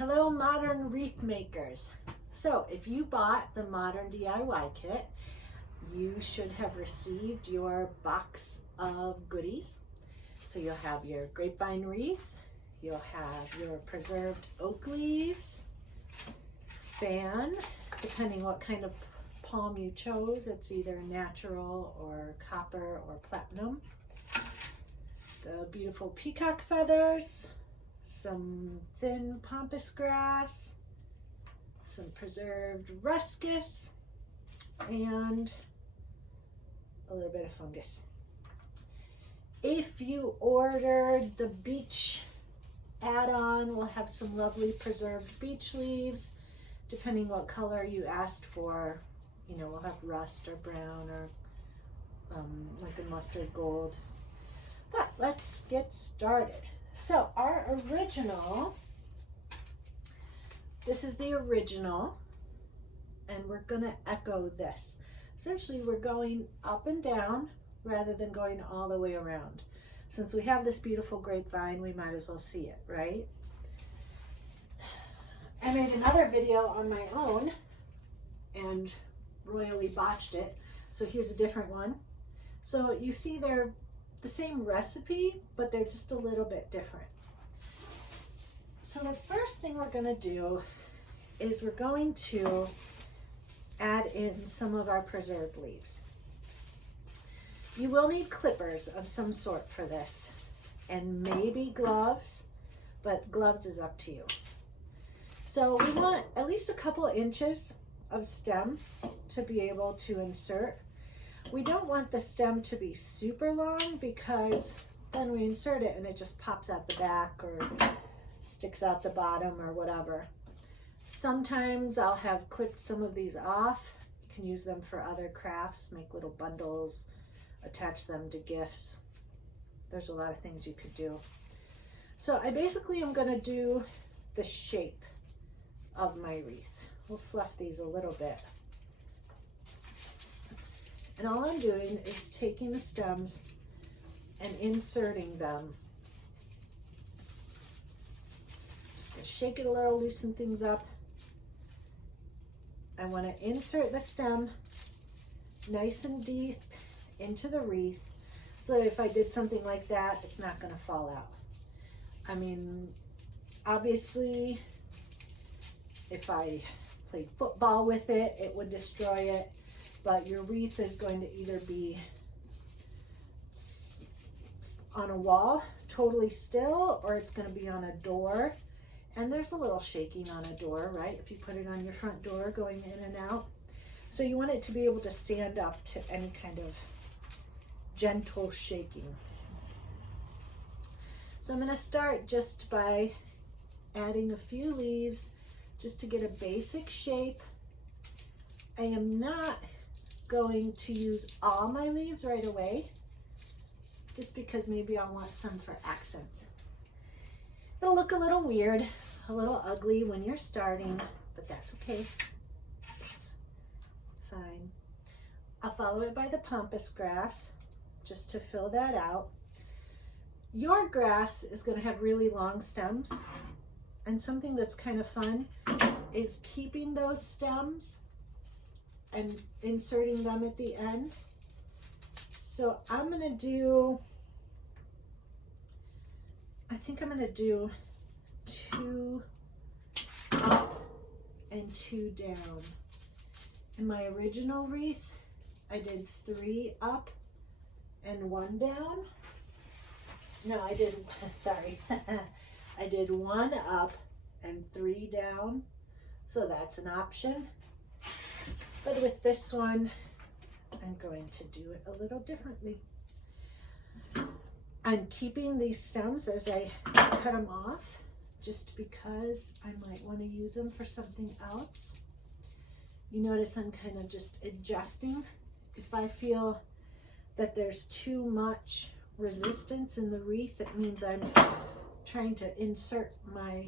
Hello modern wreath makers. So if you bought the modern DIY kit, you should have received your box of goodies. So you'll have your grapevine wreath, you'll have your preserved oak leaves, fan, depending what kind of palm you chose. It's either natural or copper or platinum. The beautiful peacock feathers, some thin pampas grass, some preserved ruscus, and a little bit of fungus. If you ordered the beech add-on, we'll have some lovely preserved beech leaves, depending what color you asked for. You know, we'll have rust or brown or like a mustard gold. But let's get started. So our original, this is the original, and we're gonna echo this. Essentially, we're going up and down rather than going all the way around. Since we have this beautiful grapevine, we might as well see it, right? I made another video on my own and royally botched it. So here's a different one. So you see they're the same recipe, but they're just a little bit different. So the first thing we're gonna do is we're going to add in some of our preserved leaves. You will need clippers of some sort for this, and maybe gloves, but gloves is up to you. So we want at least a couple inches of stem to be able to insert. We don't want the stem to be super long because then we insert it and it just pops out the back or sticks out the bottom or whatever. Sometimes I'll have clipped some of these off. You can use them for other crafts, make little bundles, attach them to gifts. There's a lot of things you could do. So I basically am gonna do the shape of my wreath. We'll fluff these a little bit. And all I'm doing is taking the stems and inserting them. Just gonna shake it a little, loosen things up. I want to insert the stem nice and deep into the wreath so that if I did something like that, it's not gonna fall out. I mean, obviously, if I played football with it, it would destroy it. But your wreath is going to either be on a wall, totally still, or it's going to be on a door. And there's a little shaking on a door, right? If you put it on your front door going in and out. So you want it to be able to stand up to any kind of gentle shaking. So I'm going to start just by adding a few leaves just to get a basic shape. I am not going to use all my leaves right away, just because maybe I'll want some for accents. It'll look a little weird, a little ugly when you're starting, but that's okay. It's fine. I'll follow it by the pampas grass, just to fill that out. Your grass is going to have really long stems, and something that's kind of fun is keeping those stems and inserting them at the end. So I'm gonna do, I think I'm gonna do 2 up and 2 down. In my original wreath, I did 3 up and 1 down. No, I did, sorry. I did 1 up and 3 down. So that's an option. But with this one, I'm going to do it a little differently. I'm keeping these stems as I cut them off, just because I might want to use them for something else. You notice I'm kind of just adjusting. If I feel that there's too much resistance in the wreath, it means I'm trying to insert my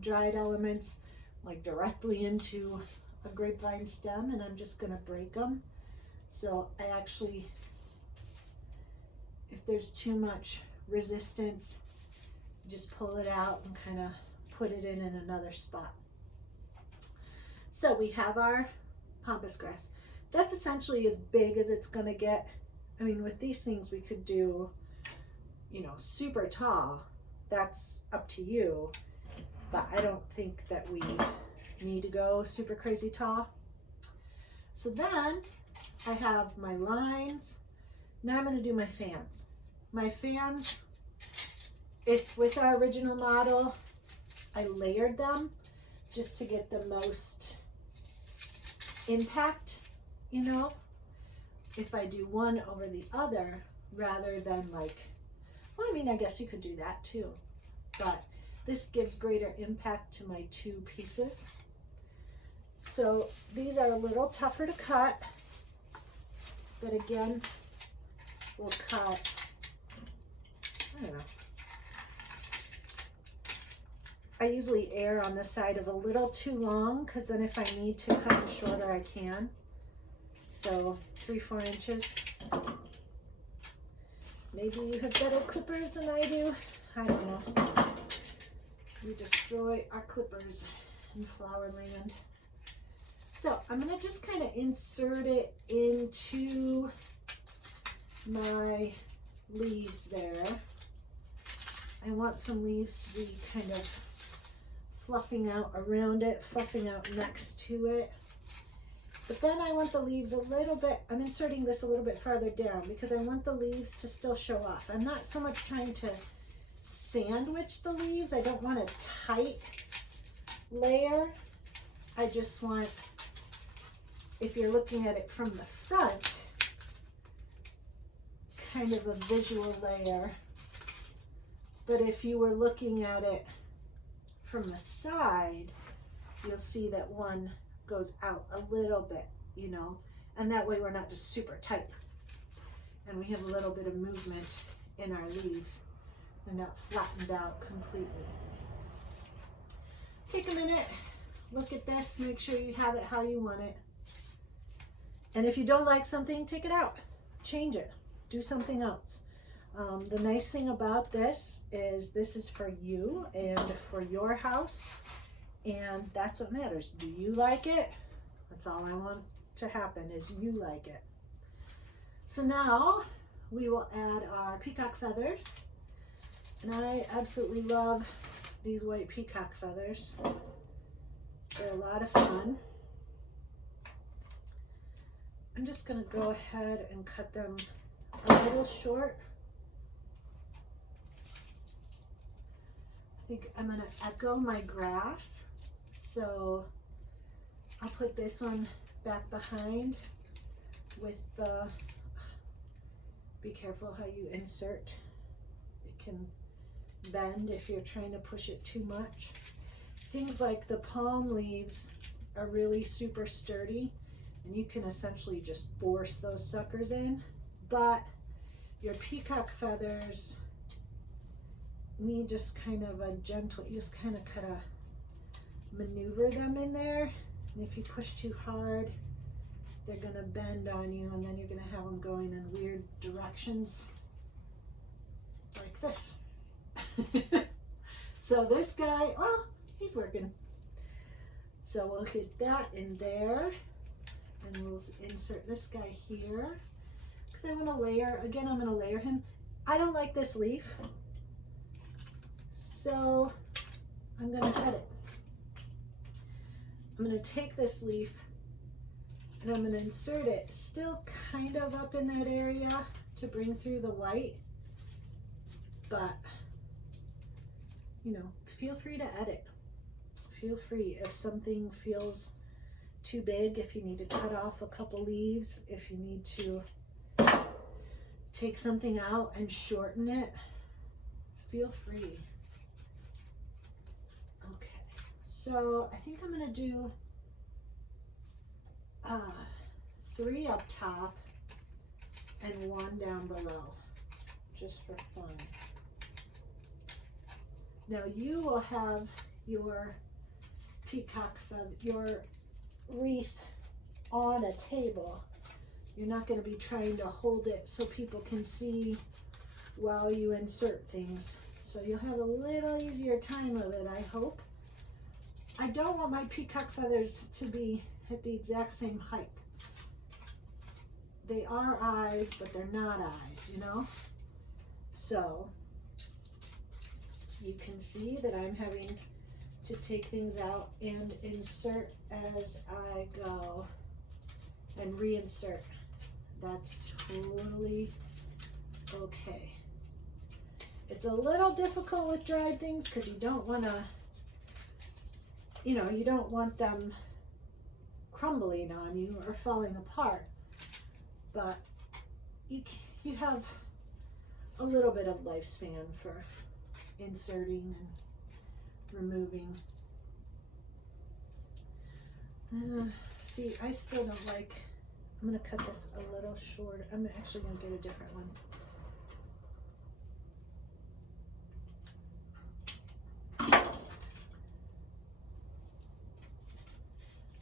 dried elements like directly into a grapevine stem, and I'm just going to break them. So I actually, if there's too much resistance, just pull it out and kind of put it in another spot. So we have our pampas grass. That's essentially as big as it's gonna get. I mean, with these things we could do, you know, super tall. That's up to you, but I don't think that we need to go super crazy tall. So then I have my lines. Now I'm going to do my fans. My fans, with our original model, I layered them just to get the most impact, you know, if I do one over the other rather than like, well, I mean, I guess you could do that too, but this gives greater impact to my two pieces. So these are a little tougher to cut, but again, we'll cut, I don't know. I usually err on the side of a little too long, because then if I need to cut them shorter, I can. So 3-4 inches. Maybe you have better clippers than I do. I don't know. We destroy our clippers in flower land. So I'm going to just kind of insert it into my leaves there. I want some leaves to be kind of fluffing out around it, fluffing out next to it. But then I want the leaves a little bit, I'm inserting this a little bit farther down because I want the leaves to still show off. I'm not so much trying to sandwich the leaves. I don't want a tight layer. I just want, if you're looking at it from the front, kind of a visual layer. But if you were looking at it from the side, you'll see that one goes out a little bit, you know, and that way we're not just super tight. And we have a little bit of movement in our leaves. They're not flattened out completely. Take a minute, look at this, make sure you have it how you want it. And if you don't like something, take it out, change it, do something else. The nice thing about this is for you and for your house, and that's what matters. Do you like it? That's all I want to happen, is you like it. So now we will add our peacock feathers, and I absolutely love these white peacock feathers. They're a lot of fun. I'm just going to go ahead and cut them a little short. I think I'm going to echo my grass, so I'll put this one back behind with the, be careful how you insert. It can bend if you're trying to push it too much. Things like the palm leaves are really super sturdy, and you can essentially just force those suckers in, but your peacock feathers need just kind of a gentle, you just kind of maneuver them in there, and if you push too hard, they're gonna bend on you, and then you're gonna have them going in weird directions like this. So this guy, well, he's working. So we'll get that in there, and we'll insert this guy here, because I want to layer, again, I'm going to layer him. I don't like this leaf, so I'm going to cut it. I'm going to take this leaf and I'm going to insert it still kind of up in that area to bring through the white, but you know, feel free to edit. Feel free if something feels too big, if you need to cut off a couple leaves, if you need to take something out and shorten it, feel free. Okay, so I think I'm going to do 3 up top and 1 down below, just for fun. Now you will have your peacock feather, your wreath on a table. You're not going to be trying to hold it so people can see while you insert things. So you'll have a little easier time of it, I hope. I don't want my peacock feathers to be at the exact same height. They are eyes, but they're not eyes, you know? So you can see that I'm having to take things out and insert as I go and reinsert. That's totally okay. It's a little difficult with dried things because you don't want to, you know, you don't want them crumbling on you or falling apart. But you have a little bit of lifespan for inserting and removing. See, I still don't like, I'm going to cut this a little short. I'm actually going to get a different one.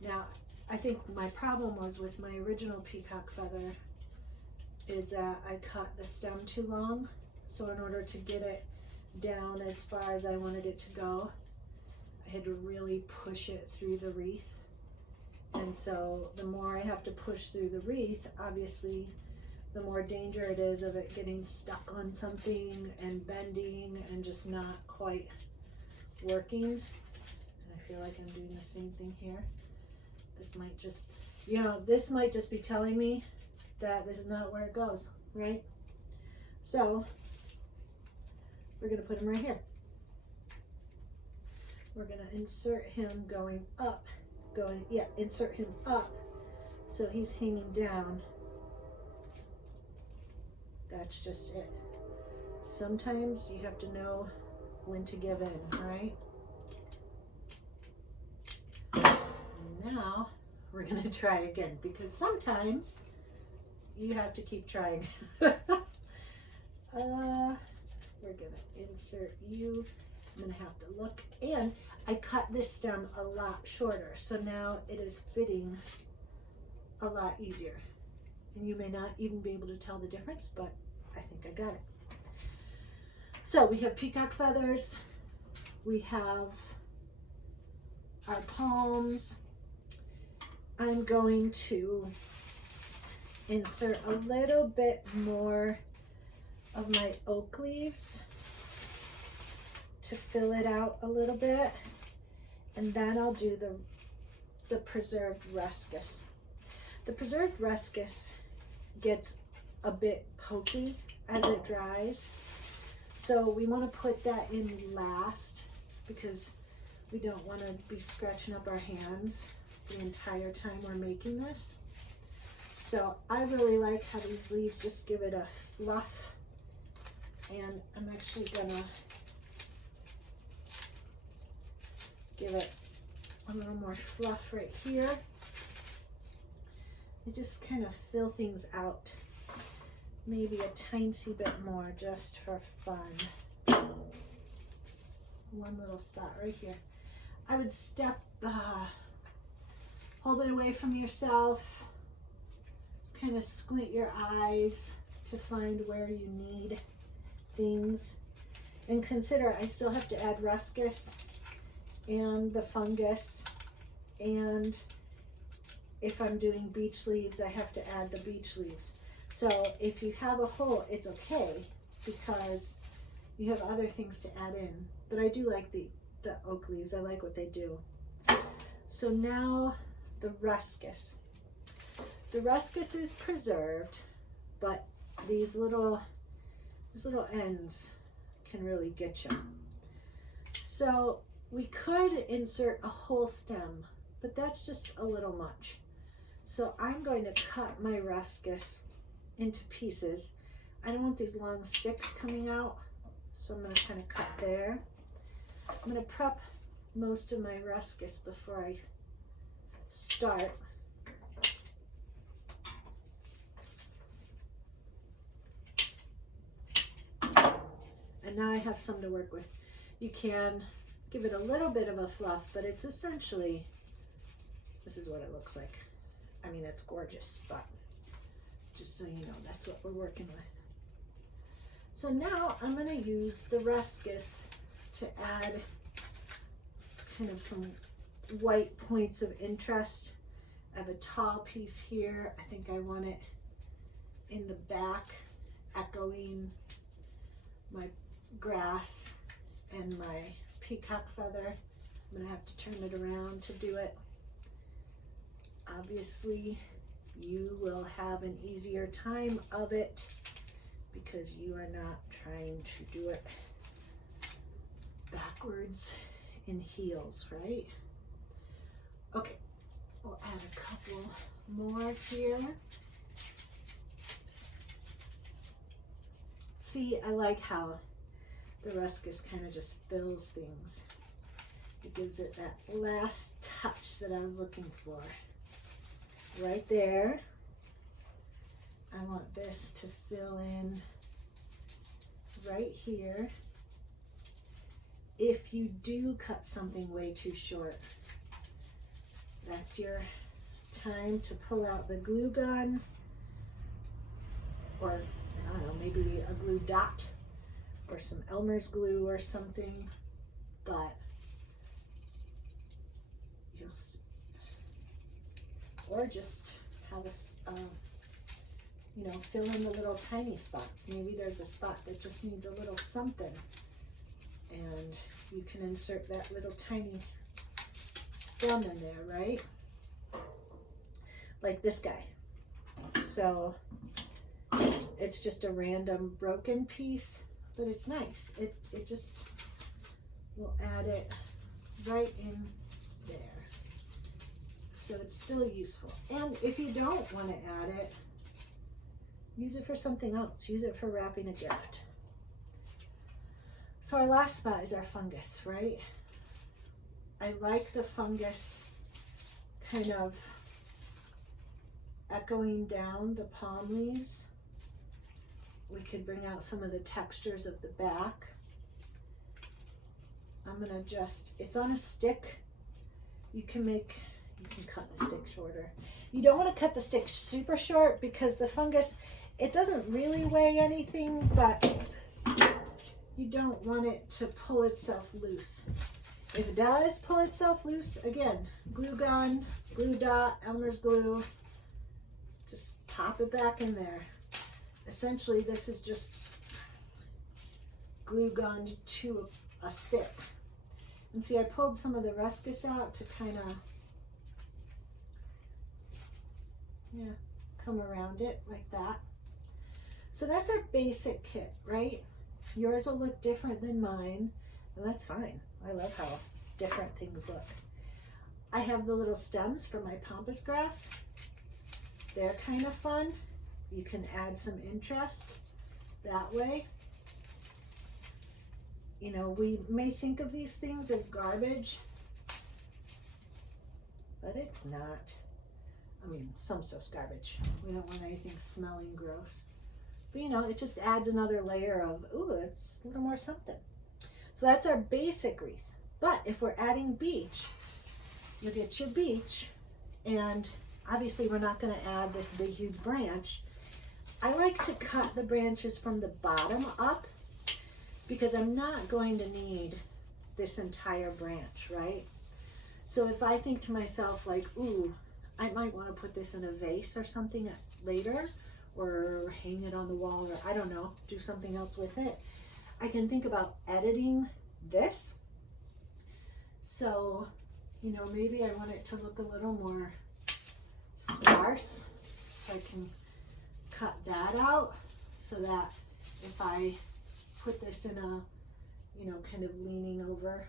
Now, I think my problem was with my original peacock feather is that I cut the stem too long. So in order to get it down as far as I wanted it to go, I had to really push it through the wreath. And so the more I have to push through the wreath, obviously, the more danger it is of it getting stuck on something and bending and just not quite working. And I feel like I'm doing the same thing here. This might just, you know, this might just be telling me that this is not where it goes, right? So we're going to put him right here. We're going to insert him going up, insert him up so he's hanging down. That's just it. Sometimes you have to know when to give in, right? And now we're going to try again because sometimes you have to keep trying. We're going to insert you. I'm going to have to look. And I cut this stem a lot shorter, so now it is fitting a lot easier. And you may not even be able to tell the difference, but I think I got it. So we have peacock feathers. We have our palms. I'm going to insert a little bit more of my oak leaves to fill it out a little bit, and then I'll do the preserved ruscus. The preserved ruscus gets a bit pokey as it dries, so we want to put that in last because we don't want to be scratching up our hands the entire time we're making this. So I really like how these leaves just give it a fluff, and I'm actually gonna give it a little more fluff right here. I just kind of fill things out, maybe a tiny bit more just for fun. One little spot right here. I would hold it away from yourself, kind of squint your eyes to find where you need things, and consider I still have to add ruscus and the fungus, and if I'm doing beech leaves I have to add the beech leaves. So if you have a hole, it's okay because you have other things to add in, but I do like the oak leaves. I like what they do. So now the ruscus. The ruscus is preserved, but these little ends can really get you. So we could insert a whole stem, but that's just a little much. So I'm going to cut my ruscus into pieces. I don't want these long sticks coming out, so I'm going to kind of cut there. I'm going to prep most of my ruscus before I start. And now I have some to work with. You can give it a little bit of a fluff, but it's essentially, this is what it looks like. I mean, it's gorgeous, but just so you know, that's what we're working with. So now I'm going to use the Ruscus to add kind of some white points of interest. I have a tall piece here. I think I want it in the back, echoing my grass and my peacock feather. I'm gonna have to turn it around to do it. Obviously, you will have an easier time of it because you are not trying to do it backwards in heels, right? Okay, we'll add a couple more here. See, I like how the Ruscus kind of just fills things. It gives it that last touch that I was looking for. Right there. I want this to fill in right here. If you do cut something way too short, that's your time to pull out the glue gun, or I don't know, maybe a glue dot or some Elmer's glue or something, but you'll, or just have a, you know, fill in the little tiny spots. Maybe there's a spot that just needs a little something, and you can insert that little tiny stem in there, right? Like this guy. So it's just a random broken piece, but it's nice. It just will add it right in there. So it's still useful. And if you don't want to add it, use it for something else. Use it for wrapping a gift. So our last spot is our fungus, right? I like the fungus kind of echoing down the palm leaves. We could bring out some of the textures of the back. I'm gonna just, it's on a stick. You can cut the stick shorter. You don't want to cut the stick super short because the fungus, it doesn't really weigh anything, but you don't want it to pull itself loose. If it does pull itself loose, again, glue gun, glue dot, Elmer's glue, just pop it back in there. Essentially, this is just glue gunned to a stick. And see, I pulled some of the Ruscus out to kind of, yeah, come around it like that. So that's our basic kit, right? Yours will look different than mine, and that's fine. I love how different things look. I have the little stems for my pampas grass. They're kind of fun. You can add some interest that way. You know, we may think of these things as garbage, but it's not. I mean, some stuff's garbage. We don't want anything smelling gross. But you know, it just adds another layer of, ooh, that's a little more something. So that's our basic wreath. But if we're adding beech, you'll get your beech, and obviously we're not going to add this big huge branch. I like to cut the branches from the bottom up because I'm not going to need this entire branch, right? So if I think to myself like, ooh, I might want to put this in a vase or something later, or hang it on the wall, or I don't know, do something else with it, I can think about editing this. So, you know, maybe I want it to look a little more sparse, so I can cut that out so that if I put this in a, you know, kind of leaning over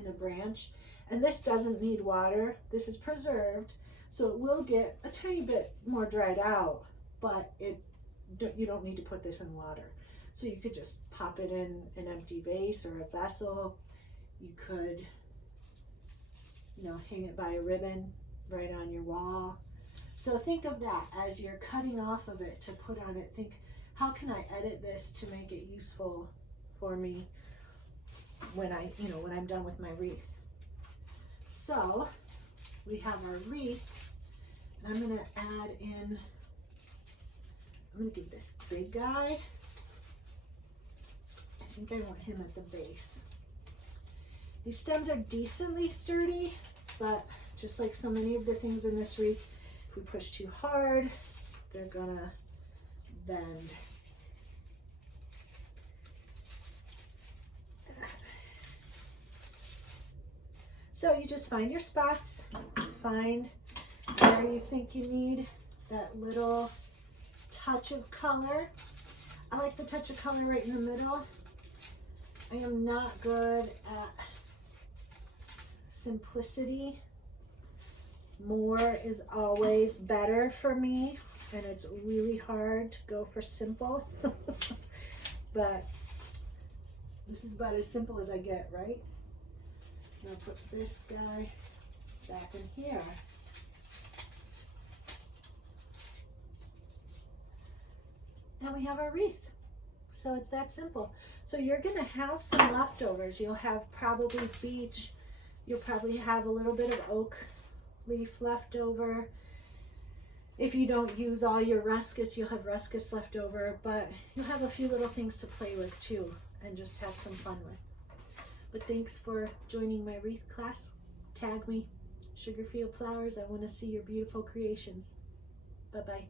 in a branch, and this doesn't need water, this is preserved, so it will get a tiny bit more dried out, but you don't need to put this in water. So you could just pop it in an empty vase or a vessel. You could, you know, hang it by a ribbon right on your wall. So think of that as you're cutting off of it to put on it. Think, how can I edit this to make it useful for me when when I'm done with my wreath? So we have our wreath, and I'm going to add in, I'm going to give this big guy think I want him at the base. These stems are decently sturdy, but just like so many of the things in this wreath, if we push too hard, they're gonna bend. So you just find your spots, find where you think you need that little touch of color. I like the touch of color right in the middle. I am not good at simplicity. More is always better for me, and it's really hard to go for simple. But this is about as simple as I get, right? I'm gonna put this guy back in here. And we have our wreath. So it's that simple. So you're gonna have some leftovers. You'll have probably beech. You'll probably have a little bit of oak leaf left over. If you don't use all your ruscus, you'll have ruscus left over, but you'll have a few little things to play with too and just have some fun with. But thanks for joining my wreath class. Tag me, Sugarfield Flowers. I want to see your beautiful creations. Bye-bye.